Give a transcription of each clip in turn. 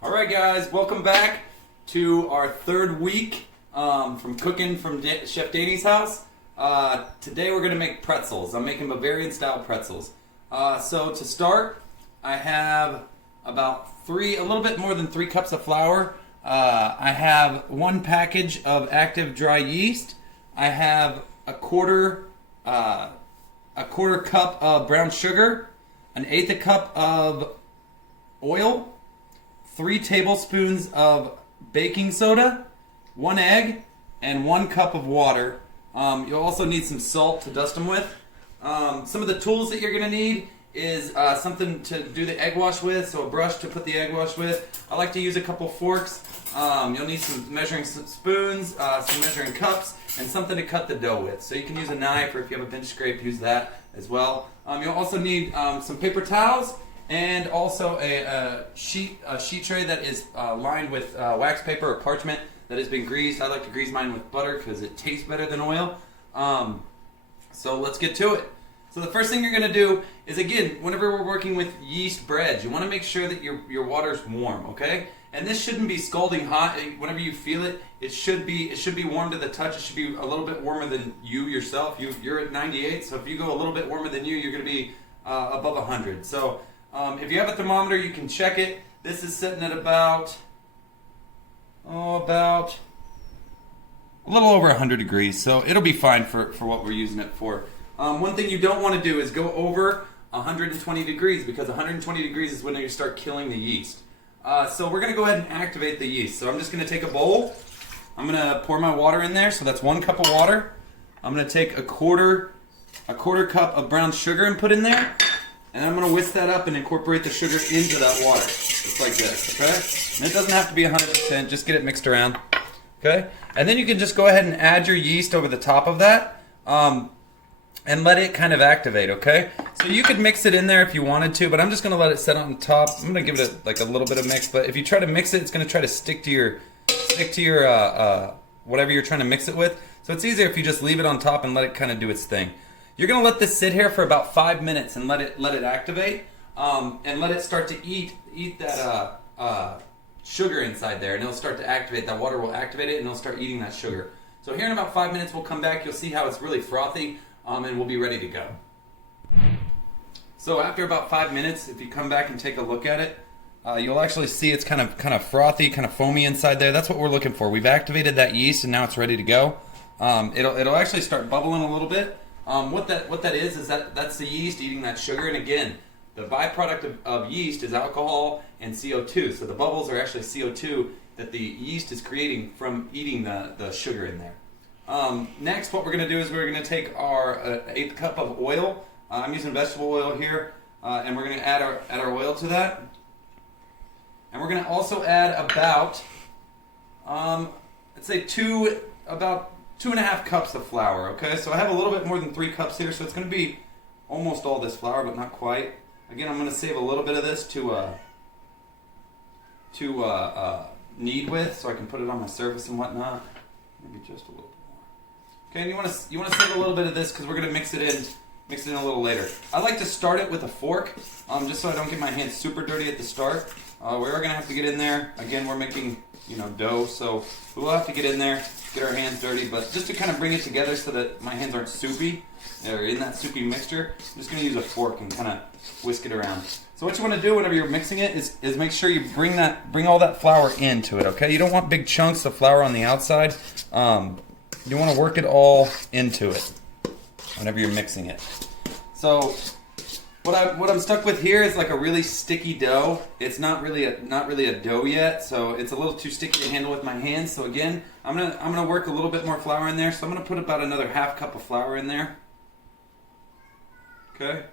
Alright guys, welcome back to our third week from cooking from Chef Danny's house. Today we're going to make pretzels. I'm making Bavarian style pretzels. So to start, I have about a little bit more than 3 cups of flour. I have 1 package of active dry yeast. I have a quarter cup of brown sugar, 1/8 cup of oil, 3 tablespoons of baking soda, 1 egg, and 1 cup of water. You'll also need some salt to dust them with. Some of the tools that you're going to need is something to do the egg wash with, so a brush to put the egg wash with. I like to use a couple forks. You'll need some measuring spoons, some measuring cups, and something to cut the dough with. So you can use a knife, or if you have a bench scrape, use that as well. You'll also need some paper towels, and also a sheet tray that is lined with wax paper or parchment that has been greased. I like to grease mine with butter because it tastes better than oil. So let's get to it. So the first thing you're going to do is, again, whenever we're working with yeast breads, you want to make sure that your water's warm, okay? And this shouldn't be scalding hot. Whenever you feel it, it should be warm to the touch. It should be a little bit warmer than you yourself. You're at 98, so if you go a little bit warmer than you're going to be above 100. So if you have a thermometer, you can check it. This is sitting at about a little over 100 degrees, so it'll be fine for what we're using it for. One thing you don't want to do is go over 120 degrees, because 120 degrees is when you start killing the yeast. So we're going to go ahead and activate the yeast. So I'm just going to take a bowl. I'm going to pour my water in there, so that's 1 cup of water. I'm going to take a quarter cup of brown sugar and put in there. And I'm going to whisk that up and incorporate the sugar into that water. Just like this, okay? And it doesn't have to be 100%, just get it mixed around. Okay? And then you can just go ahead and add your yeast over the top of that. And let it kind of activate, okay? So you could mix it in there if you wanted to, but I'm just going to let it set on top. I'm going to give it like a little bit of mix, but if you try to mix it, it's going to try to stick to your whatever you're trying to mix it with. So it's easier if you just leave it on top and let it kind of do its thing. You're going to let this sit here for about 5 minutes and let it activate, and let it start to eat that sugar inside there, and it'll start to activate. That water will activate it, and it'll start eating that sugar. So here in about 5 minutes, we'll come back. You'll see how it's really frothy, and we'll be ready to go. So after about 5 minutes, if you come back and take a look at it, you'll actually see it's kind of frothy, kind of foamy inside there. That's what we're looking for. We've activated that yeast, and now it's ready to go. It'll actually start bubbling a little bit. What that is that's the yeast eating that sugar, and again, the byproduct of yeast is alcohol and CO2. So the bubbles are actually CO2 that the yeast is creating from eating the sugar in there. Next, what we're going to do is we're going to take our 1/8 cup of oil. I'm using vegetable oil here, and we're going to add our oil to that. And we're going to also add about, let's say about 2.5 cups of flour, okay? So I have a little bit more than 3 cups here, so it's going to be almost all this flour, but not quite. Again, I'm going to save a little bit of this to knead with, so I can put it on my surface and whatnot. Maybe just a little bit more. Okay, and you want to save a little bit of this because we're going to mix it in a little later. I like to start it with a fork, just so I don't get my hands super dirty at the start. We are going to have to get in there. Again, we're making dough, so we'll have to get in there, get our hands dirty, but just to kind of bring it together so that my hands aren't soupy, or in that soupy mixture, I'm just going to use a fork and kind of whisk it around. So what you want to do whenever you're mixing it is make sure you bring all that flour into it, okay? You don't want big chunks of flour on the outside. You want to work it all into it whenever you're mixing it. So what I'm stuck with here is like a really sticky dough. It's not really a dough yet, so it's a little too sticky to handle with my hands. So again, I'm gonna work a little bit more flour in there. So I'm gonna put about another 1/2 cup of flour in there. Okay.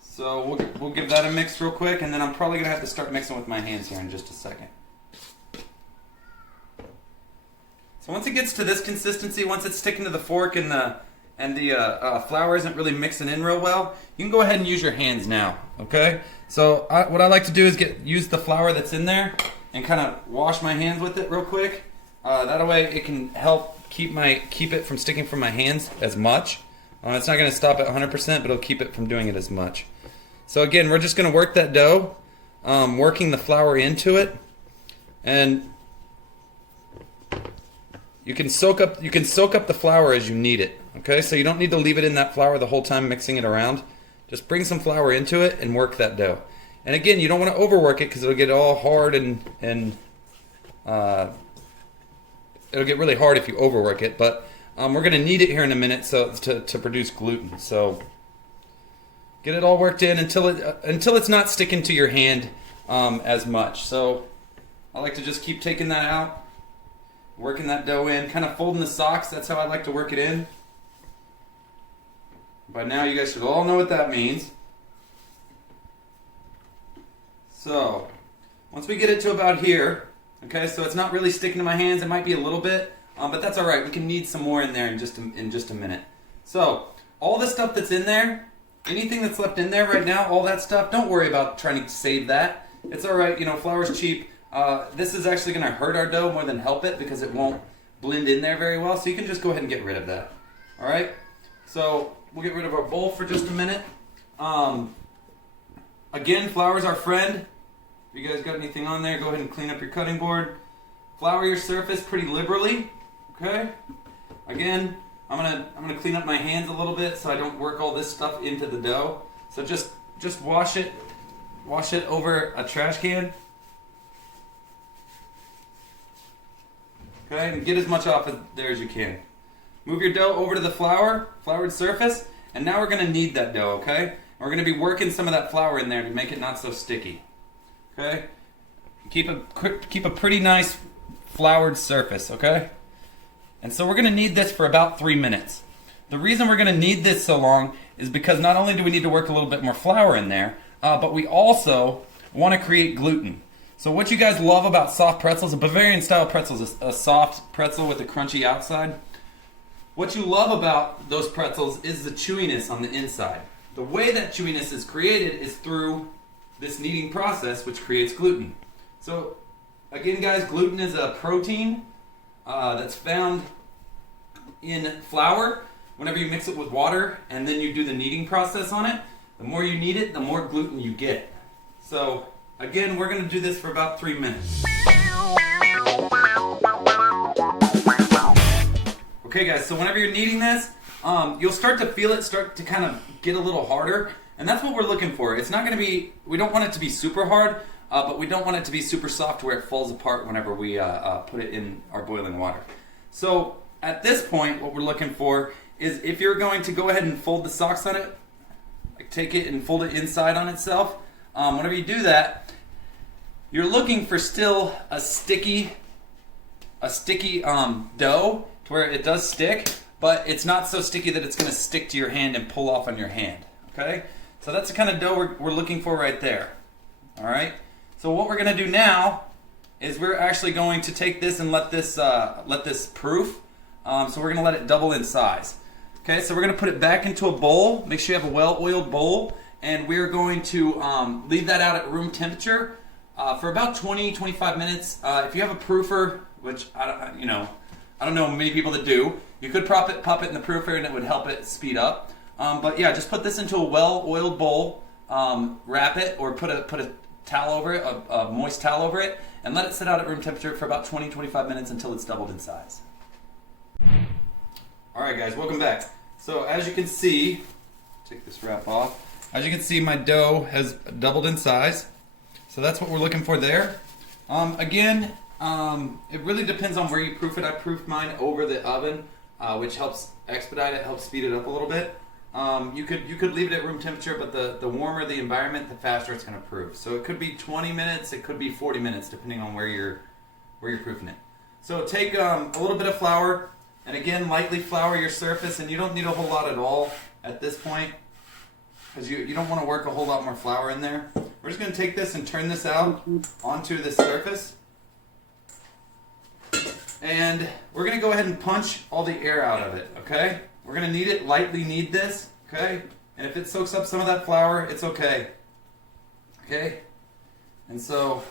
So we'll give that a mix real quick, and then I'm probably gonna have to start mixing with my hands here in just a second. So once it gets to this consistency, once it's sticking to the fork and the flour isn't really mixing in real well, you can go ahead and use your hands now, okay? So what I like to do is use the flour that's in there and kind of wash my hands with it real quick. That way it can help keep it from sticking from my hands as much. It's not going to stop at 100%, but it'll keep it from doing it as much. So again, we're just going to work that dough working the flour into it, and you can soak up the flour as you need it. Okay, so you don't need to leave it in that flour the whole time mixing it around. Just bring some flour into it and work that dough. And again, you don't want to overwork it because it'll get all hard and it'll get really hard if you overwork it. But we're going to need it here in a minute to produce gluten. So get it all worked in until it's not sticking to your hand as much. So I like to just keep taking that out, working that dough in, kind of folding the socks. That's how I like to work it in. By now you guys should all know what that means. So once we get it to about here, okay, so it's not really sticking to my hands. It might be a little bit, but that's all right. We can knead some more in there in just a minute. So all the stuff that's in there, anything that's left in there right now, all that stuff, don't worry about trying to save that. It's all right. You know, flour's cheap. This is actually going to hurt our dough more than help it because it won't blend in there very well. So you can just go ahead and get rid of that. All right. So we'll get rid of our bowl for just a minute. Again, flour's our friend. If you guys got anything on there, go ahead and clean up your cutting board. Flour your surface pretty liberally. Okay. Again, I'm gonna clean up my hands a little bit so I don't work all this stuff into the dough. So just wash it over a trash can. Okay, and get as much off of there as you can. Move your dough over to the floured surface, and now we're gonna knead that dough. Okay, and we're gonna be working some of that flour in there to make it not so sticky. Okay, keep a pretty nice floured surface. Okay. And so we're going to knead this for about 3 minutes. The reason we're going to knead this so long is because not only do we need to work a little bit more flour in there, but we also want to create gluten. So what you guys love about soft pretzels, a Bavarian style pretzel is a soft pretzel with a crunchy outside. What you love about those pretzels is the chewiness on the inside. The way that chewiness is created is through this kneading process, which creates gluten. So again, guys, gluten is a protein that's found in flour. Whenever you mix it with water and then you do the kneading process on it, the more you knead it, the more gluten you get. So again, we're going to do this for about 3 minutes. Okay guys, so whenever you're kneading this, you'll start to feel it start to kind of get a little harder, and that's what we're looking for. It's not going to be, we don't want it to be super hard, but we don't want it to be super soft where it falls apart whenever we put it in our boiling water. So at this point, what we're looking for is if you're going to go ahead and fold the socks on it, like take it and fold it inside on itself, whenever you do that, you're looking for still a sticky dough to where it does stick, but it's not so sticky that it's going to stick to your hand and pull off on your hand. Okay, so that's the kind of dough we're looking for right there. All right. So what we're going to do now is we're actually going to take this and let this proof. So we're going to let it double in size. Okay, so we're going to put it back into a bowl. Make sure you have a well-oiled bowl, and we're going to leave that out at room temperature for about 20-25 minutes. If you have a proofer, which I don't know many people that do, you could pop it in the proofer, and it would help it speed up. But yeah, just put this into a well-oiled bowl, wrap it, or put a towel over it, a moist towel over it, and let it sit out at room temperature for about 20-25 minutes until it's doubled in size. Alright guys, welcome back. So as you can see, take this wrap off, as you can see my dough has doubled in size. So that's what we're looking for there. Again, it really depends on where you proof it. I proofed mine over the oven, which helps expedite it, helps speed it up a little bit. You could leave it at room temperature, but the warmer the environment, the faster it's going to proof. So it could be 20 minutes, it could be 40 minutes, depending on where you're proofing it. So take a little bit of flour, and again, lightly flour your surface, and you don't need a whole lot at all at this point, because you don't want to work a whole lot more flour in there. We're just going to take this and turn this out onto this surface, and we're going to go ahead and punch all the air out of it. Okay. We're going to knead it, lightly knead this, okay? And if it soaks up some of that flour, it's okay. Okay? And so,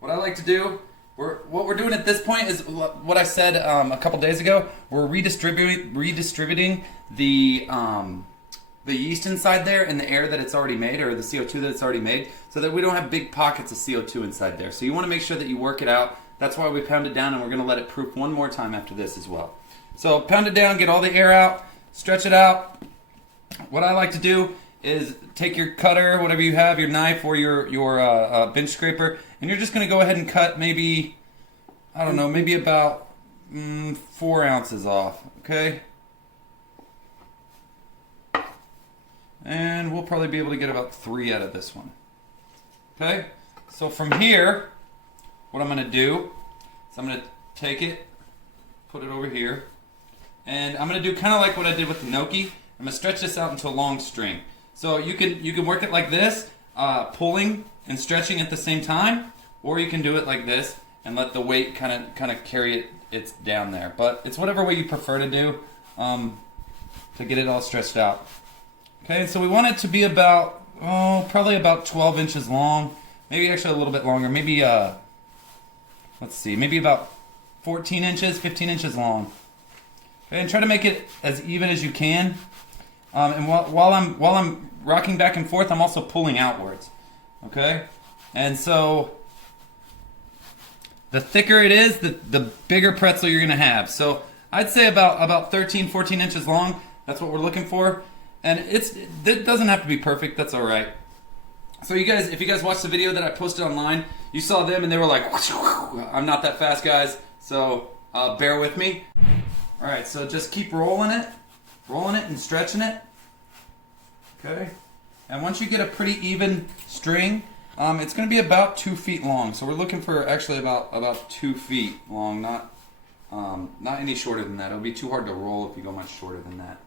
what I like to do, what we're doing at this point is what I said a couple days ago. We're redistributing the the yeast inside there and the air that it's already made, or the CO2 that it's already made, so that we don't have big pockets of CO2 inside there. So you want to make sure that you work it out. That's why we pound it down, and we're going to let it proof one more time after this as well. So pound it down, get all the air out, stretch it out. What I like to do is take your cutter, whatever you have, your knife or your bench scraper, and you're just going to go ahead and cut maybe, I don't know, maybe about 4 ounces off, okay? And we'll probably be able to get about 3 out of this one. Okay? So from here, what I'm going to do is I'm going to take it, put it over here, and I'm going to do kind of like what I did with the gnocchi. I'm going to stretch this out into a long string. So you can work it like this, pulling and stretching at the same time, or you can do it like this and let the weight kind of carry it's down there. But it's whatever way you prefer to do to get it all stretched out. Okay, so we want it to be about, probably about 12 inches long. Maybe actually a little bit longer. Maybe, let's see, maybe about 14 inches, 15 inches long. Okay, and try to make it as even as you can. And while I'm rocking back and forth, I'm also pulling outwards. Okay, and so the thicker it is, the bigger pretzel you're gonna have. So I'd say about 13, 14 inches long. That's what we're looking for. And it doesn't have to be perfect. That's all right. So you guys, if you guys watched the video that I posted online, you saw them and they were like, I'm not that fast, guys. So bear with me. All right, so just keep rolling it and stretching it. Okay. And once you get a pretty even string, it's going to be about 2 feet long. So we're looking for actually about 2 feet long, not any shorter than that. It'll be too hard to roll if you go much shorter than that.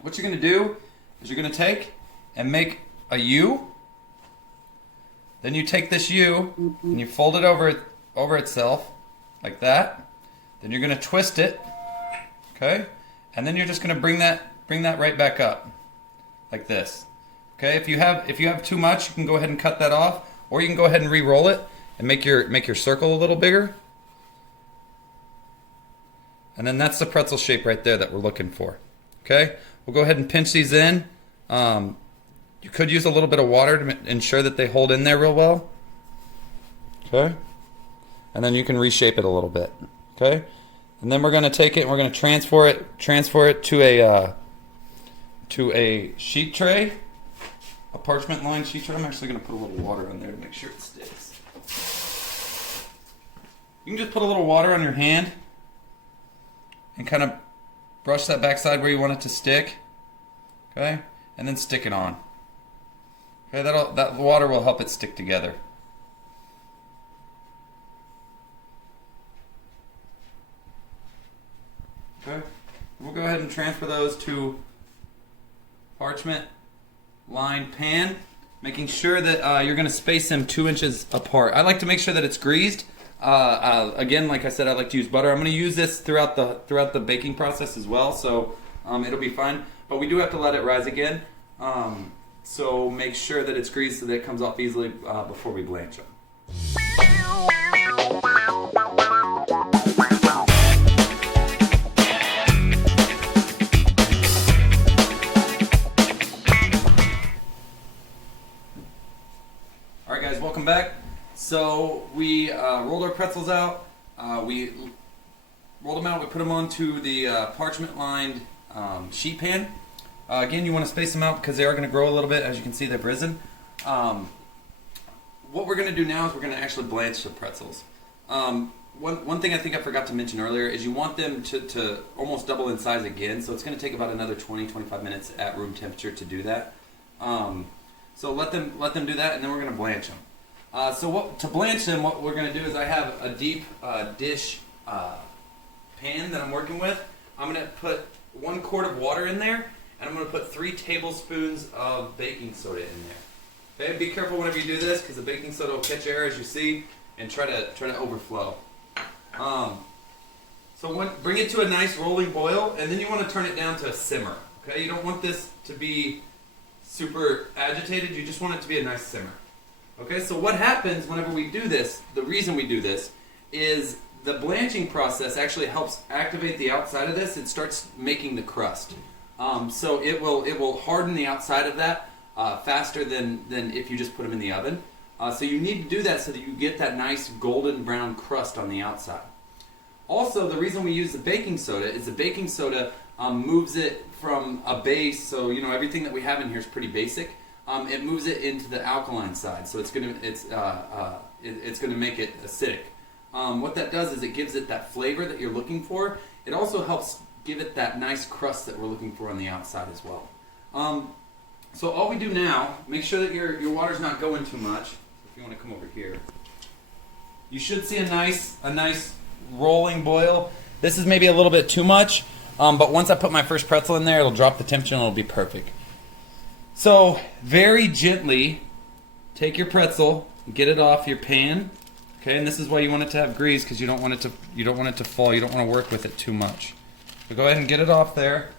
What you're going to do is you're going to take and make a U. Then you take this U and you fold it over itself like that. Then you're going to twist it, okay? And then you're just going to bring that right back up like this. Okay? If you have too much, you can go ahead and cut that off, or you can go ahead and re-roll it and make your circle a little bigger. And then that's the pretzel shape right there that we're looking for. Okay? We'll go ahead and pinch these in. You could use a little bit of water to ensure that they hold in there real well. Okay? And then you can reshape it a little bit. Okay? And then we're going to take it and we're going to transfer it to a sheet tray, a parchment lined sheet tray. I'm actually going to put a little water on there to make sure it sticks. You can just put a little water on your hand and kind of brush that backside where you want it to stick. Okay? And then stick it on. Okay, that water will help it stick together. Okay? We'll go ahead and transfer those to parchment lined pan, making sure that you're going to space them 2 inches apart. I like to make sure that it's greased. Again, like I said, I like to use butter. I'm going to use this throughout the baking process as well, so it'll be fine. But we do have to let it rise again. So make sure that it's greased so that it comes off easily before we blanch them. All right, guys, welcome back. So we rolled our pretzels out. We rolled them out. We put them onto the parchment-lined sheet pan. Again, you want to space them out because they are going to grow a little bit. As you can see, they've risen. What we're going to do now is we're going to actually blanch the pretzels. One thing I think I forgot to mention earlier is you want them to almost double in size again. So it's going to take about another 20-25 minutes at room temperature to do that. So let them do that, and then we're going to blanch them. To blanch them, what we're going to do is I have a deep dish pan that I'm working with. I'm going to put 1 quart of water in there, and I'm going to put 3 tablespoons of baking soda in there. Okay, be careful whenever you do this because the baking soda will catch air, as you see, and try to overflow. Bring it to a nice rolling boil, and then you want to turn it down to a simmer. Okay, you don't want this to be super agitated. You just want it to be a nice simmer. Okay, so what happens whenever we do this, the reason we do this, is the blanching process actually helps activate the outside of this. It starts making the crust. So it will harden the outside of that faster than if you just put them in the oven. So you need to do that so that you get that nice golden brown crust on the outside. Also, the reason we use the baking soda is the baking soda moves it from a base, so you know everything that we have in here is pretty basic. It moves it into the alkaline side, so it's gonna make it acidic. What that does is it gives it that flavor that you're looking for. It also helps give it that nice crust that we're looking for on the outside as well. So all we do now, make sure that your water's not going too much. If you want to come over here, you should see a nice rolling boil. This is maybe a little bit too much, but once I put my first pretzel in there, it'll drop the temperature and it'll be perfect. So very gently take your pretzel, get it off your pan. Okay, and this is why you want it to have grease, because you don't want it to fall. You don't want to work with it too much. So go ahead and get it off there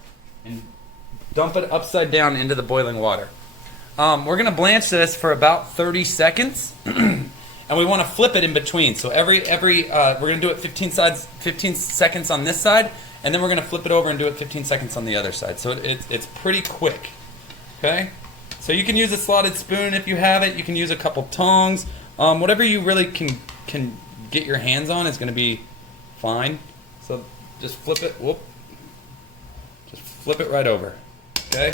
and dump it upside down into the boiling water. We're going to blanch this for about 30 seconds, and we want to flip it in between. So we're going to do it 15 seconds on this side, and then we're going to flip it over and do it 15 seconds on the other side. So it's pretty quick. Okay, so you can use a slotted spoon if you have it. You can use a couple tongs. Whatever you really can get your hands on is going to be fine. So just flip it. Whoop. Just flip it right over. Okay.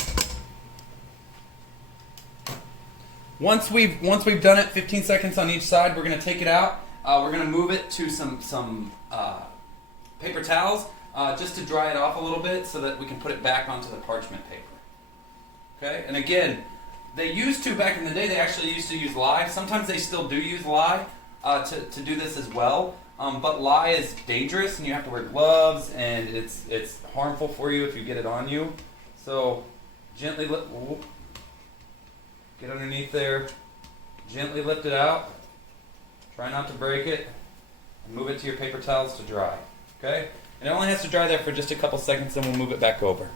Once we've done it, 15 seconds on each side, we're going to take it out. We're going to move it to some paper towels just to dry it off a little bit, so that we can put it back onto the parchment paper. Okay, and again, they used to, back in the day, they actually used to use lye. Sometimes they still do use lye to do this as well. But lye is dangerous, and you have to wear gloves, and it's harmful for you if you get it on you. So gently get underneath there, gently lift it out. Try not to break it, and move it to your paper towels to dry. Okay, and it only has to dry there for just a couple seconds, then we'll move it back over.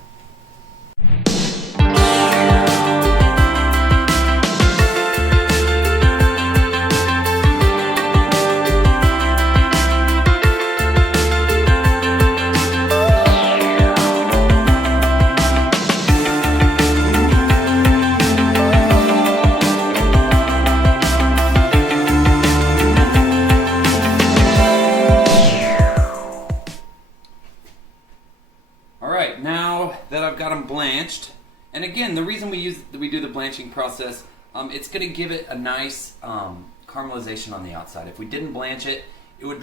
Blanched, and again, the reason we do the blanching process, it's going to give it a nice caramelization on the outside. If we didn't blanch it, it would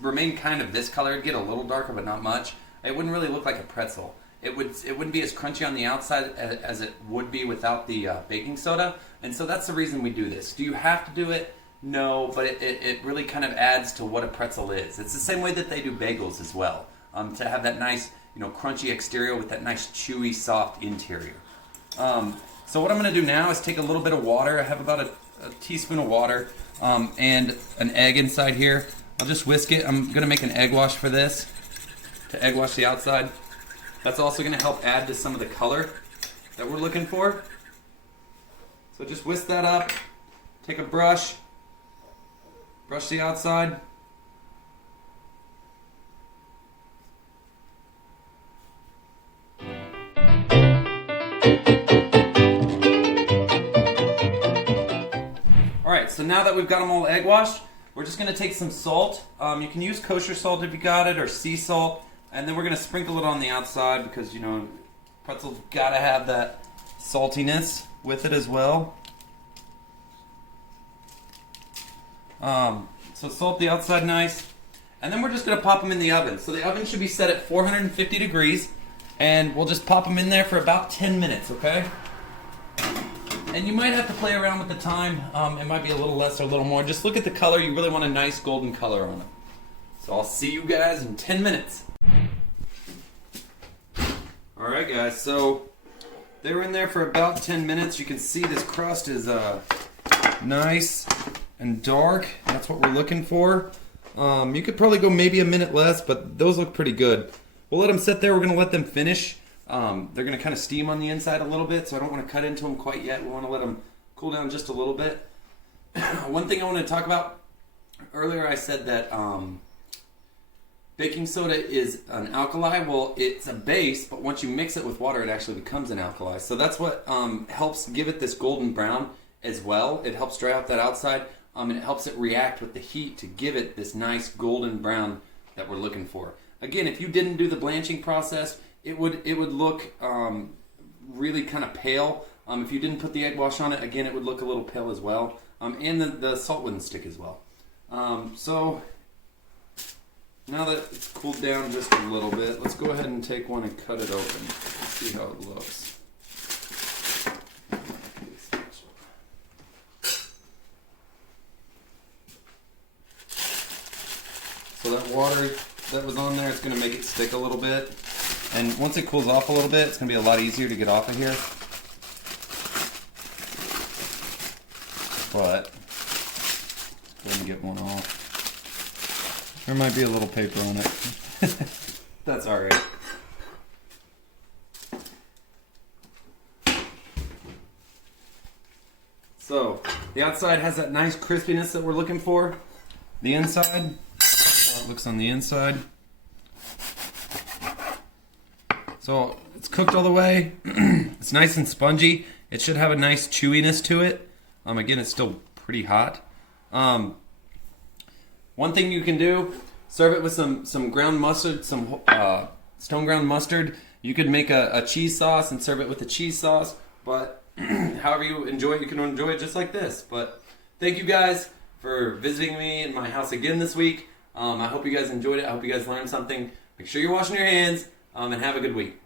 remain kind of this color. It'd get a little darker, but not much. It wouldn't really look like a pretzel. It wouldn't be as crunchy on the outside as it would be without the baking soda, and so that's the reason we do this. Do you have to do it? No, but it really kind of adds to what a pretzel is. It's the same way that they do bagels as well, to have that nice, crunchy exterior with that nice chewy, soft interior. So what I'm going to do now is take a little bit of water. I have about a teaspoon of water and an egg inside here. I'll just whisk it. I'm going to make an egg wash for this, to egg wash the outside. That's also going to help add to some of the color that we're looking for. So just whisk that up. Take a brush the outside. Alright, so now that we've got them all egg washed, we're just going to take some salt. You can use kosher salt if you got it, or sea salt, and then we're going to sprinkle it on the outside because, pretzels got to have that saltiness with it as well. So salt the outside nice, and then we're just going to pop them in the oven. So the oven should be set at 450 degrees, and we'll just pop them in there for about 10 minutes, okay? And you might have to play around with the time. It might be a little less or a little more. Just look at the color. You really want a nice golden color on them. So I'll see you guys in 10 minutes. Alright guys, so they were in there for about 10 minutes. You can see this crust is nice and dark. That's what we're looking for. You could probably go maybe a minute less, but those look pretty good. We'll let them sit there. We're going to let them finish. They're going to kind of steam on the inside a little bit, so I don't want to cut into them quite yet. We want to let them cool down just a little bit. One thing I want to talk about, earlier I said that baking soda is an alkali. Well, it's a base, but once you mix it with water, it actually becomes an alkali. So that's what helps give it this golden brown as well. It helps dry out that outside, and it helps it react with the heat to give it this nice golden brown that we're looking for. Again, if you didn't do the blanching process, it would look really kind of pale. If you didn't put the egg wash on it, again, it would look a little pale as well. And the salt wouldn't stick as well. So now that it's cooled down just a little bit, let's go ahead and take one and cut it open. See how it looks. So that water that was on there, it's going to make it stick a little bit. And once it cools off a little bit, it's going to be a lot easier to get off of here. But go ahead and get one off. There might be a little paper on it. That's alright. So, the outside has that nice crispiness that we're looking for. The inside, how it looks on the inside. So, it's cooked all the way. It's nice and spongy. It should have a nice chewiness to it. Again, it's still pretty hot. One thing you can do, serve it with some ground mustard, some stone ground mustard. You could make a cheese sauce and serve it with a cheese sauce, but however you enjoy it, you can enjoy it just like this. But thank you guys for visiting me in my house again this week. I hope you guys enjoyed it. I hope you guys learned something. Make sure you're washing your hands, and have a good week.